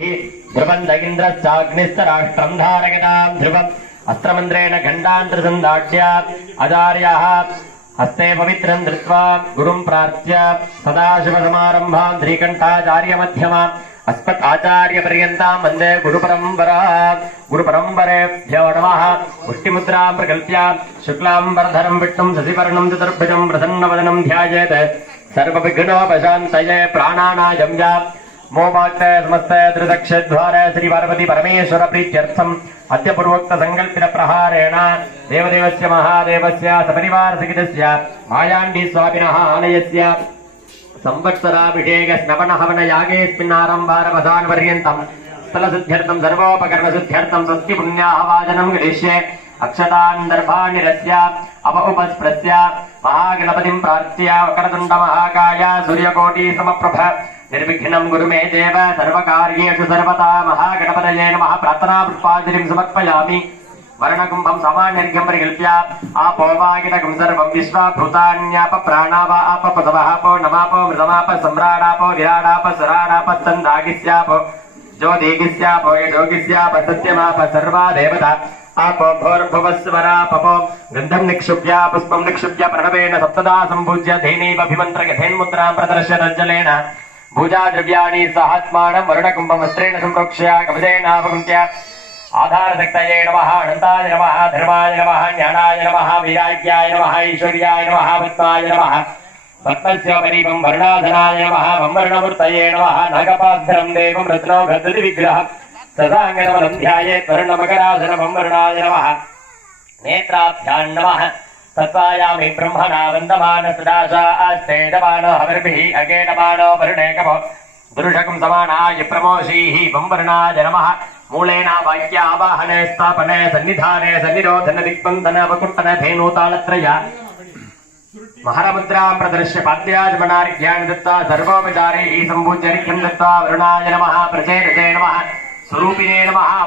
ध्रुवन्दगिन्द्रश्चाग्निस्तराष्ट्रम् धारयताम् ध्रुवम् अस्त्रमन्त्रेण घण्टान्तरसन्दाट्य आचार्याः हस्ते पवित्रम् धृत्वा गुरुम् प्रार्थ्य सदाशिवसमारम्भाम् श्रीकण्ठाचार्यमध्यमाम् अस्मत् आचार्यपर्यन्ताम् वन्दे गुरुपरम्परेभ्यो नमः। मुष्टिमुद्राम् प्रकल्प्य शुक्लाम्बरधरम् विष्णुम् शशिवर्णम् चतुर्भुजम् प्रसन्नवदनम् ध्यायेत् सर्वविघ्नोपशान्तये प्राणानायम् मोवाक्ते समस्ते त्रिदक्षद्वार श्री पार्वती परमेश्वर प्रीत्यर्थम् अद्य पूर्वोक्त संकल्पित प्रहारेण देवदेवस्य महादेवस्य सपरिवार सहितस्य मायाण्डी स्वामिनः आलयस्य संवत्सराभिषेक स्नपन हवन यागेऽस्मिन्नारम्भारवसान् पर्यन्तम् स्थलशुद्ध्यर्थम् सर्वोपकरणशुद्ध्यर्थम् स्वस्ति पुण्याहवाचनम् करिष्ये। अक्षतान् दर्भानिरस्य उपस्पृश्य महागणपतिम् प्रार्थ्य वक्रतुण्ड महाकाय सूर्यकोटि समप्रभ निर्विघ्नं गुरु मे देव सर्वकार्येषु सर्वदा महागणपतये नमः। प्रार्थना पुष्पाञ्जलिं समर्पयामि। वर्णकुम्भं सामान्यर्घ्यं परिकल्प्य आपोवागितकं सर्वं विश्वाभूतान्याप प्राणाव आप पसवः नमापो मृतमाप सम्राडापो विराडाप सराडाप चन्द्रागिस्यापो ज्योतिगिस्यापो यजोगिस्याप सत्यमाप सर्वा देवता आपो भोर्भुवस्वरापो गन्धं निक्षुभ्य पुष्पं निक्षुभ्य प्रणवेन सप्तदा सम्पूज्य धेनैवभिमन्त्र यथेन्मुद्रां प्रदर्श्य तज्जलेन पूजा द्रव्याणि सहस्मानं वर्णकुम्भमस्त्रेण संप्रोक्ष्य कवचेनावगुण्य आधारशक्तये नमः। अनन्ताय नमः, धर्माय नमः, ज्ञानाय नमः, वैराग्याय नमः, ऐश्वर्याय नमः, पद्माय नमः, पद्मस्योपरीपं वर्णाधनाय नमः, वंवर्णमूर्तये नमः। नागपाद्धरं देवं रत्नो गद्गति विग्रहं सदाङ्गनमलं ध्यायेत् वर्णमकरासनं वंवर्णाय नमः। नेत्राभ्यां नमः। तत्त्वायामि ब्रह्मणा वन्दमान सदाशा आस्तेजमानो हविर्भिः अगेटमानो वरुणेकपो दुरुषकं समानाय प्रमोषीः वंवर्णाय नमः। मूलेन वाक्यावाहने स्थापने सन्निधाने सन्निरोधन दिग्बन्धन वकुण्ठन धेनूतालत्रय महरमुद्रां प्रदर्श्य पाद्याजमनार्घ्यान् दत्त्वा सर्वोपचारैः सम्पूज्य अर्घ्यं दत्त्वा वरुणाय नमः, प्रचेतसे नमः, स्वरूपिणे नमः।